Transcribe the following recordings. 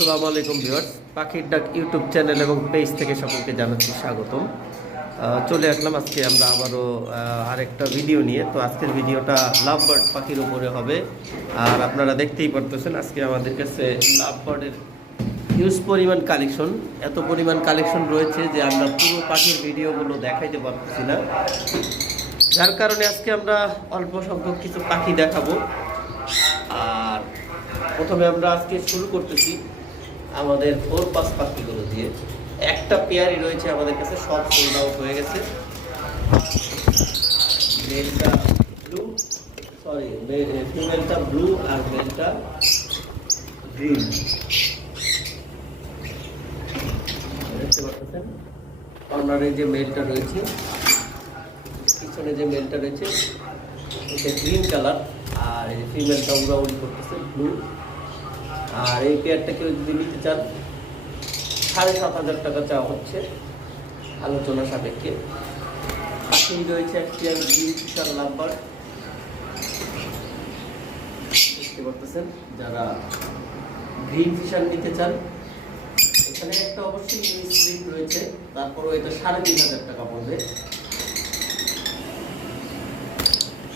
আসসালামু আলাইকুম ভিউয়ার্স। পাখির ডাক ইউটিউব চ্যানেল এবং পেজ থেকে সকলকে জানাচ্ছি স্বাগতম। চলে আসলাম আজকে আমরা আবারও আরেকটা ভিডিও নিয়ে। তো আজকের ভিডিওটা লাভ বার্ড পাখির উপরে হবে। আর আপনারা দেখতেই পারতেছেন আজকে আমাদের কাছে লাভ বার্ডের হিউজ পরিমাণ কালেকশন এত পরিমাণ কালেকশন রয়েছে যে আমরা পুরো পাখির ভিডিওগুলো দেখাইতে পারতেছি না। যার কারণে আজকে আমরা অল্প সংখ্যক কিছু পাখি দেখাবো। আর প্রথমে আমরা আজকে শুরু করতেছি। আমাদের ফোর পাস পাখিগুলো দিয়ে একটা পেয়ারই রয়েছে আমাদের কাছে, সব সোল্ড আউট হয়ে গেছে। মেলটা ব্লু সরি ফিমেলটা ব্লু আর মেলটা গ্রিন দেখতে পাচ্ছেন? কর্নারে যে মেলটা রয়েছে, পিছনে যে মেলটা রয়েছে, এটা গ্রিন কালার আর ফিমেলটা উড়াউড়ি করতেছে ব্লু আর এই পেয়ারটা কেউ যদি নিতে চান, সাড়ে সাত হাজার টাকা চাওয়া হচ্ছে আলোচনা সাপেক্ষে। পাশেই রয়েছে একটি ফিশার নাম্বার দেখতে পারতেছেন, যারা গ্রিন ফিশার নিতে চান, এখানে একটা অবশ্যই স্লিপ রয়েছে, তারপরও এটা সাড়ে তিন হাজার টাকা পড়বে।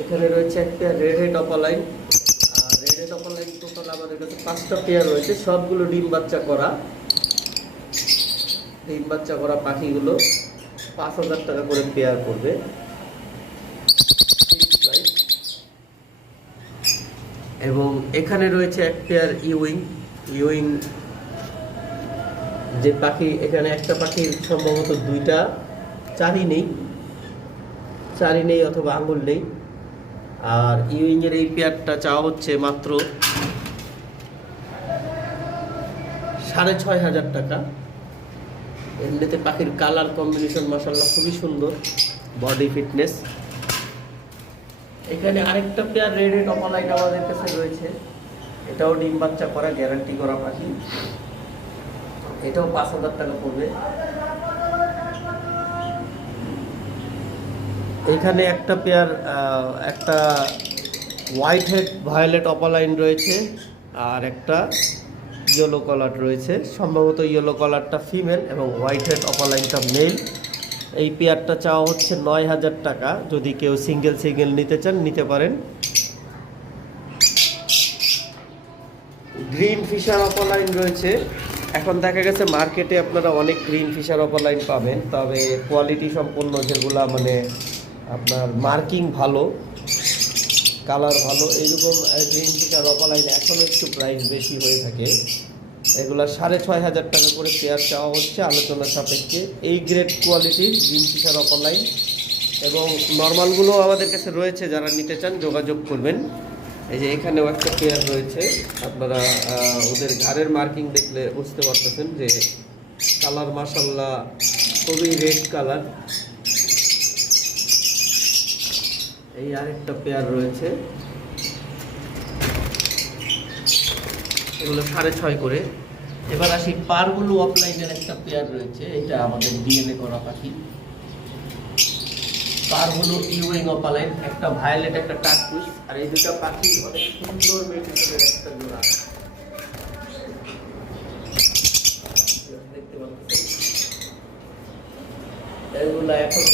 এখানে রয়েছে একটা রেড হেড অপালাইন আর রেড হেড অপালাইন টোটাল পাঁচটা পেয়ার রয়েছে। সবগুলো ডিম বাচ্চা করা। ডিম বাচ্চা করা পাখিগুলো পাঁচ হাজার টাকা করে পেয়ার করবে। এবং এখানে রয়েছে এক পেয়ার ইউইং ইউইং যে পাখি, এখানে একটা পাখির সম্ভবত দুইটা, চারি নেই। চারি নেই অথবা আঙুল নেই। আর ইউইং এর এই পেয়ারটা চাওয়া হচ্ছে মাত্র সাড়ে ছয় হাজার টাকা। এমনিতে পাখির কালার কম্বিনেশন মাসাল্লাহ খুবই সুন্দর। বডি ফিটনেস এখানে আরেকটা পেয়ার রেড হেড অপালাইন আমাদের কাছে রয়েছে। এটাও ডিম বাচ্চা করা গ্যারান্টি করা পাখি। এটাও পাঁচ হাজার টাকা পড়বে। এখানে একটা পেয়ার একটা হোয়াইট হেড ভায়োলেট অপালাইন রয়েছে। আর একটা ইয়েলো কলার রয়েছে। সম্ভবত ইয়েলো কলারটা ফিমেল এবং হোয়াইট হেড অপালাইনটা মেল এই পেয়ারটা চাওয়া হচ্ছে নয় হাজার টাকা। যদি কেউ সিঙ্গেল সিঙ্গেল নিতে চান, নিতে পারেন। গ্রিন ফিশার অপালাইন রয়েছে। এখন দেখা গেছে মার্কেটে আপনারা অনেক গ্রিন ফিশার অপালাইন পাবেন। তবে কোয়ালিটি সম্পন্ন যেগুলা মানে আপনার মার্কিং ভালো। কালার ভালো, এইরকম গ্রিন ফিশার অপালাইন এখনও একটু প্রাইস বেশি হয়ে থাকে। এগুলো সাড়ে ছয় হাজার টাকা করে পেয়ার চাওয়া হচ্ছে আলোচনা সাপেক্ষে। এই গ্রেড কোয়ালিটির গ্রিন ফিশার অপালাইন এবং নর্মালগুলো আমাদের কাছে রয়েছে, যারা নিতে চান যোগাযোগ করবেন। এই যে এখানেও একটা পেয়ার রয়েছে। আপনারা ওদের ঘাড়ের মার্কিং দেখলে বুঝতে পারতেছেন যে কালার মাসাল্লাহ খুবই রেড কালার এই আরেকটা পেয়ার রয়েছে। এগুলো সাড়ে ছয় করে। এবার আসি পারগুলো অফলাইনের একটা পেয়ার রয়েছে, এটা আমাদের ডিএনএ করা পাখি। পারগুলো ইউইং অপালাইন একটা ভায়োলেট একটা টাকপুস আর এই দুটো পাখি অনেক সুন্দর মেটেরিয়ালের একটা জোড়া। এগুলা এখন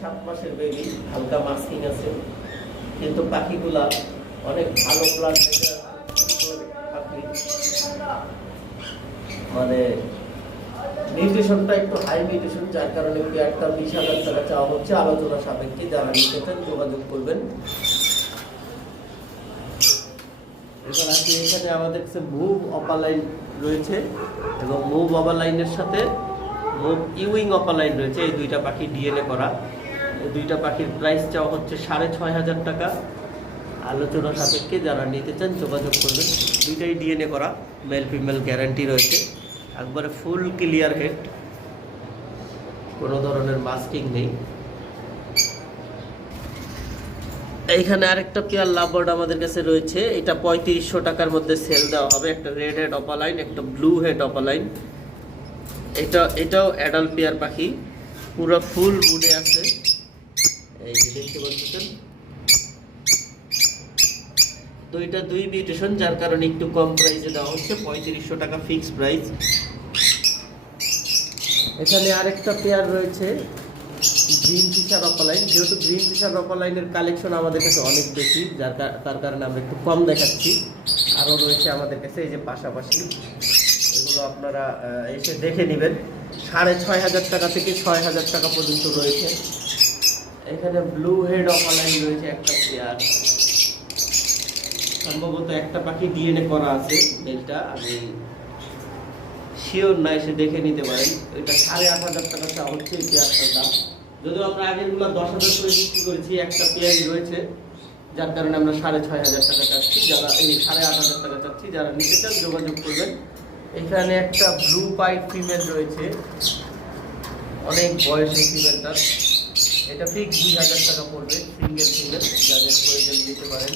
সাত মাসের বেবি হালকা মাস্কিং আছে। কিন্তু পাখিগুলা অনেক ভালো মানে নিউট্রিশনটা একটু হাই নিউট্রিশন যার কারণে পেয়ারটা বিশ হাজার টাকা চাওয়া হচ্ছে। আলোচনা সাপেক্ষে যারা নিতে যোগাযোগ করবেন। এবার আসি এখানে আমাদের কাছে মুভ অপালাইন রয়েছে এবং মুভ অপালাইনের সাথে মুভ ইউইং অপালাইন রয়েছে। এই দুইটা পাখি ডিএনএ করা। দুইটা পাখির প্রাইস চাওয়া হচ্ছে সাড়ে ছয় হাজার টাকা। আলোচনা সাপেক্ষে যারা নিতে চান যোগাযোগ করবেন। দুইটাই ডিএনএ করা মেল ফিমেল গ্যারান্টি রয়েছে। একবারে ফুল ক্লিয়ার হেড কোনো ধরনের মাস্কিং নেই। এইখানে আরেকটা পেয়ার লাভবার্ড আমাদের কাছে রয়েছে। এটা পঁয়ত্রিশশো টাকার মধ্যে সেল দেওয়া হবে। একটা রেড হেড অপালাইন একটা ব্লু হেড অপালাইন এটা, এটাও অ্যাডাল্ট পেয়ার পাখি। পুরো ফুল মুডে আছে। এই যে দেখতে পাচ্ছেন দুইটা দুই মিউটেশন, যার কারণে একটু কম প্রাইসে দেওয়া হচ্ছে, পঁয়ত্রিশশো টাকা ফিক্সড প্রাইস এখানে আরেকটা পেয়ার রয়েছে গ্রিন ফিশার অপালাইন যেহেতু গ্রিন ফিশার অপালাইনের কালেকশন আমাদের কাছে অনেক বেশি, যার তার কারণে আমরা একটু কম দেখাচ্ছি। আরও রয়েছে আমাদের কাছে, এই যে পাশাপাশি, এগুলো আপনারা এসে দেখে নেবেন। সাড়ে ছয় হাজার টাকা থেকে ছয় হাজার টাকা পর্যন্ত রয়েছে। এখানে ব্লু হেড অপালাইন রয়েছে একটা পেয়ার সম্ভবত একটা পাখি ডিএনএ করা আছে বেলটা আমি শিওর না এসে দেখে নিতে পারেন। এটা সাড়ে আট হাজার টাকা হচ্ছে এই পেয়ারটার দাম। যদিও আমরা আগেরগুলা দশ হাজার করে বিক্রি করেছি, একটা পেয়ারই রয়েছে, যার কারণে আমরা সাড়ে ছয় হাজার টাকা চাচ্ছি। যারা এই সাড়ে আট হাজার টাকা চাচ্ছি, যারা নিতে চান, যোগাযোগ করবেন। এখানে একটা ব্লু পাইপ ফিমেল রয়েছে। অনেক বয়সী ফিমেলটার এটা ফিক্স দুই হাজার টাকা পড়বে সিঙ্গেল ফিমেল যাদের প্রয়োজন দিতে পারেন।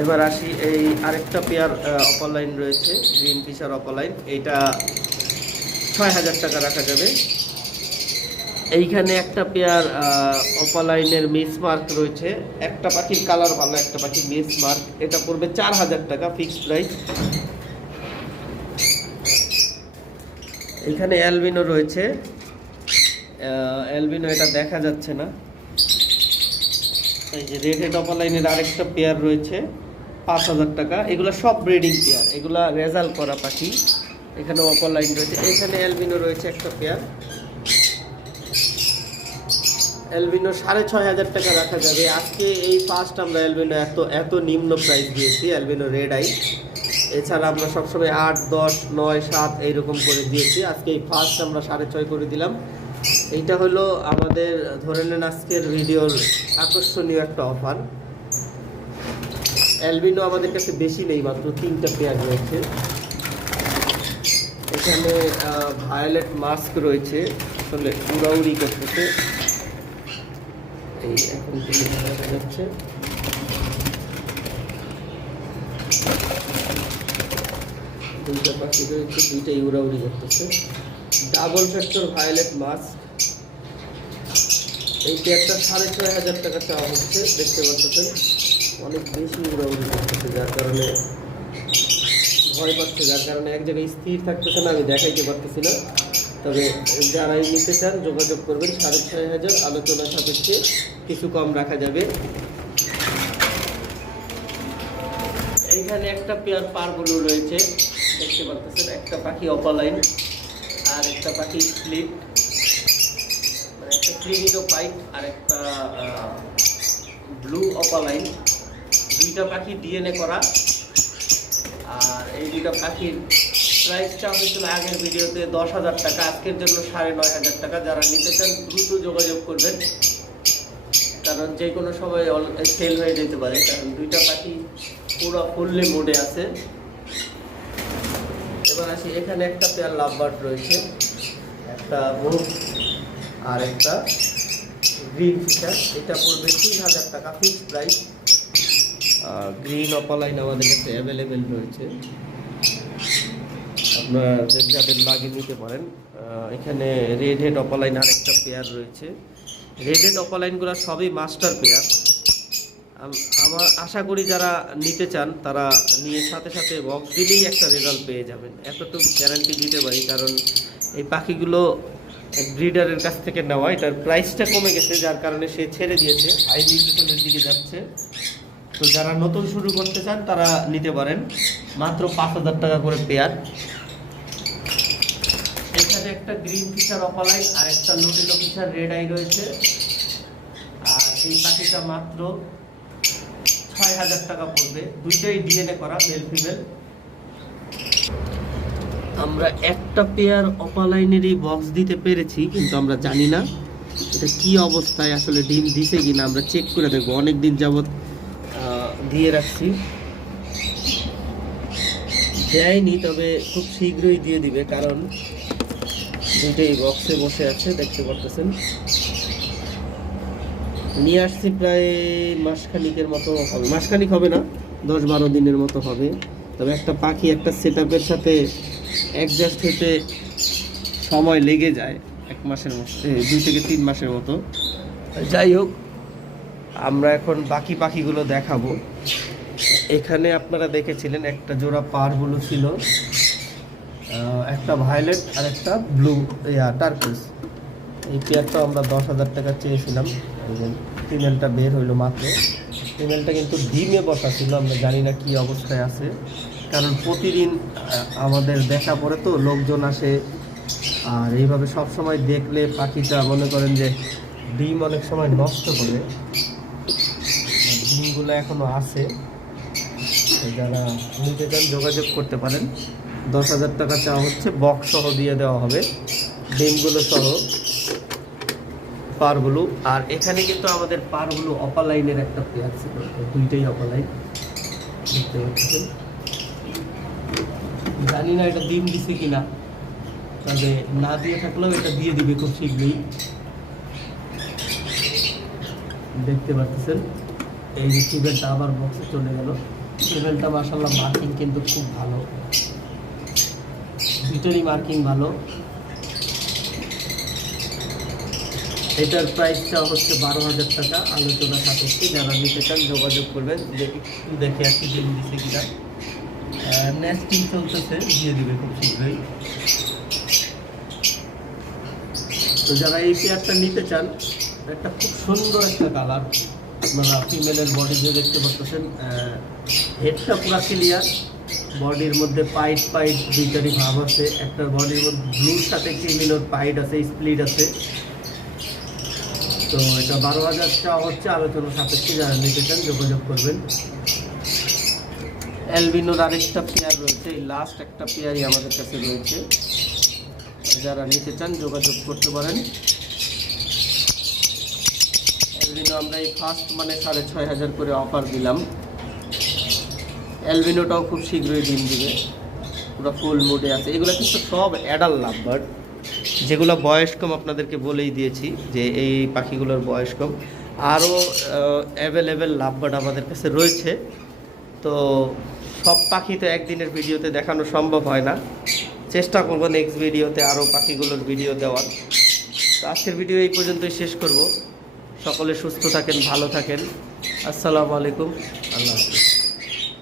এবার আসি, এই আরেকটা পেয়ার অপারলাইন রয়েছে গ্রিন ফিশার অপারলাইন এইটা ছয় হাজার টাকা রাখা যাবে। এইখানে একটা পেয়ার অপালাইনের মিস মার্ক রয়েছে। একটা পাখির কালার ভালো, একটা পাখির মিস মার্ক এটা পড়বে চার হাজার টাকা ফিক্সড প্রাইস এখানে অ্যালবিনো রয়েছে। অ্যালবিনো এটা দেখা যাচ্ছে না। এই যে রেড হেড অপালাইনের আরেকটা পেয়ার রয়েছে, পাঁচ হাজার টাকা। এগুলো সব ব্রিডিং পেয়ার এগুলা রেজাল্ট করা পাখি। এখানে অপালাইন রয়েছে। এখানে অ্যালবিনো রয়েছে একটা পেয়ার অ্যালবিনো সাড়ে ছয় হাজার টাকা রাখা যাবে। আজকে এই ফার্স্ট আমরা অ্যালবিনো এত এত নিম্ন প্রাইস দিয়েছি অ্যালবিনো রেড আই এছাড়া আমরা সবসময় আট, দশ, নয়, সাত এইরকম করে দিয়েছি। আজকে এই ফার্স্ট আমরা সাড়ে ছয় করে দিলাম। এইটা হলো আমাদের, ধরে নেন আজকের ভিডিওর আকর্ষণীয় একটা অফার অ্যালবিনো আমাদের কাছে বেশি নেই, মাত্র তিনটা পেয়ার রয়েছে। এখানে ভায়োলেট মাস্ক রয়েছে। আসলে উড়াউড়ি করতেছে। এই এখন থেকে দেখা যাচ্ছে। দুইটা পাখি রয়েছে, দুইটাই উড়াউড়ি করতেছে। ডাবল ফ্যাক্টর ভায়োলেট মাস্ক এই পেয়ারটা সাড়ে ছয় হাজার টাকা চাওয়া হচ্ছে, দেখতে পাচ্ছেন। অনেক বেশি উড়াউড়ি করতেছে, যার কারণে ভয় পাচ্ছে, যার কারণে এক জায়গায় স্থির থাকতেছে না, আমি দেখাইতে পারতেছি না। তবে যারাই নিতে চান, যোগাযোগ করবেন সাড়ে ছয় হাজার, আলোচনা সাপেক্ষে কিছু কম রাখা যাবে। এইখানে একটা পেয়ার পারগুলো রয়েছে। দেখতে পাচ্ছেন, একটা পাখি অপালাইন আর একটা পাখি স্লিপ মানে একটা ক্রিমিনো পাইট আর একটা ব্লু অপালাইন। দুইটা পাখি ডিএনএ করা। আর এই দুইটা পাখির প্রাইসটা হয়েছিল আগের ভিডিওতে দশ হাজার টাকা, আজকের জন্য সাড়ে নয় হাজার টাকা। যারা নিতে চান, দ্রুত যোগাযোগ করবেন। কারণ যে কোনো সময় সেল হয়ে যেতে পারে। কারণ দুইটা পাখি পুরো ফুললি মোডে আছে। এবার আসি, এখানে একটা পেয়ার লাভ বার্ড রয়েছে। একটা মুখ আর একটা গ্রিন ফিচার এটা পড়বে তিন হাজার টাকা ফিক্সড প্রাইস গ্রিন অপালাইন আমাদের কাছে অ্যাভেলেবেল রয়েছে। যাদের লাগে নিতে পারেন। এখানে রেড হেড অপালাইন আরেকটা পেয়ার রয়েছে। রেড হেড অপালাইনগুলো সবই মাস্টার পেয়ার আমার আশা করি যারা নিতে চান, তারা নিয়ে সাথে সাথে বক্স দিলেই একটা রেজাল্ট পেয়ে যাবেন। এতটুকু গ্যারান্টি দিতে পারি, কারণ এই পাখিগুলো ব্রিডারের কাছ থেকে নেওয়া। এটার প্রাইসটা কমে গেছে, যার কারণে সে ছেড়ে দিয়েছে। হাই নিউট্রিশনের দিকে যাচ্ছে। তো যারা নতুন শুরু করতে চান, তারা নিতে পারেন। মাত্র পাঁচ হাজার টাকা করে পেয়ার এখানে একটা গ্রিন ফিচার অপালাইন, আর একটা লোটিলো ফিচার রেড আই রয়েছে। আর এই পাখিটা মাত্র ছয় হাজার টাকা পড়বে। দুইটাই ডিএনএ করা মেল ফিমেল আমরা একটা পেয়ার অপালাইনেরই বক্স দিতে পেরেছি, কিন্তু আমরা জানি না এটা কি অবস্থায় আসলে ডিম দিছে কিনা। আমরা চেক করে দেখব। অনেক দিন যাবত দিয়ে রাখছি। দেয়নি, তবে খুব শীঘ্রই দিয়ে দিবে, কারণ দুইটাই বক্সে বসে আছে, দেখতে পারতেছেন। নিয়ে আসছি প্রায় মাসখানিকের মতো হবে। মাসখানিক হবে না দশ বারো দিনের মতো হবে। তবে একটা পাখি, একটা সেট সাথে অ্যাডজাস্ট হতে সময় লেগে যায় এক মাসের মতো দুই থেকে তিন মাসের মতো। যাই হোক, আমরা এখন বাকি পাখিগুলো দেখাবো। এখানে আপনারা দেখেছিলেন একটা জোড়া পারগুলো ছিল। একটা ভায়োলেট আর একটা ব্লু ইয়া টার্কিস এই পেয়ারটা আমরা দশ হাজার টাকা চেয়েছিলাম। ফিমেলটা বের হইল মাত্র। ফিমেলটা কিন্তু ডিমে বসা ছিল, আমরা জানি না কি অবস্থায় আছে। কারণ প্রতিদিন আমাদের দেখা পরে তো, লোকজন আসে। আর এইভাবে সব সময় দেখলে পাখিটা মনে করেন যে ডিম অনেক সময় নষ্ট করে। ডিমগুলো এখনও আছে। যারা নিতে চান যোগাযোগ করতে পারেন। দশ হাজার টাকা চাওয়া হচ্ছে। বক্স সহ দিয়ে দেওয়া হবে। ডিমগুলো সহ, পারগুলো। আর এখানে কিন্তু আমাদের পারগুলো অপালাইনের একটা পেয়ার ছিল দুইটাই অপালাইন দেখতে পাচ্ছেন? জানি না এটা ডিম দিছে কিনা। তবে না দিয়ে থাকলেও এটা দিয়ে দিবে খুব শীঘ্রই। দেখতে পাচ্ছেন? এই যে টিবেলটা আবার বক্সে চলে গেল। টিবেলটা মাসাল্লাহ মার্কিং কিন্তু খুব ভালো। দুটোরই মার্কিং ভালো। এটার প্রাইসটা হচ্ছে বারো হাজার টাকা। আলোচনা সাপেক্ষে যারা নিতে চান যোগাযোগ করবেন। যে একটু দেখে আসি দিন দিছে কিনা। নেস্টিং চলতেছে, দিয়ে দিবে খুব শীঘ্রই। তো যারা এই চেয়ারটা নিতে চান, একটা খুব সুন্দর একটা কালার আপনারা ফিমেলের বডি যে দেখতে পাচ্ছেন হেডটা পুরো ক্লিয়ার বডির মধ্যে পাইট পাইট দুইটারই ভাব আছে। একটা বডির মধ্যে ব্লুর সাথে ক্রিমিনোর পাইট আছে স্প্লিট আছে। তো এটা বারো হাজার টাকা হচ্ছে, আলোচনা সাপেক্ষে যারা নিতে চান যোগাযোগ করবেন। অ্যালবিনোর আরেকটা পেয়ার রয়েছে, এই লাস্ট একটা পেয়ারই আমাদের কাছে রয়েছে। যারা নিতে চান যোগাযোগ করতে পারেন। অ্যালবিনো আমরা এই ফার্স্ট মানে সাড়ে ছয় হাজার করে অফার দিলাম। অ্যালবিনোটাও খুব শীঘ্রই ডিম দিবে। পুরো ফুল মুডে আছে। এগুলো কিন্তু সব অ্যাডাল লাভ বার্ড যেগুলো বয়স কম আপনাদেরকে বলেই দিয়েছি যে এই পাখিগুলোর বয়স কম আরও অ্যাভেলেবেল লাভ বার্ড আমাদের কাছে রয়েছে। তো সব পাখি তো একদিনের ভিডিওতে দেখানো সম্ভব হয় না। চেষ্টা করব নেক্সট ভিডিওতে আরও পাখিগুলোর ভিডিও দেওয়ার। তো আজকের ভিডিও এই পর্যন্তই শেষ করব। সকলে সুস্থ থাকেন, ভালো থাকেন। আসসালামু আলাইকুম। আল্লাহ।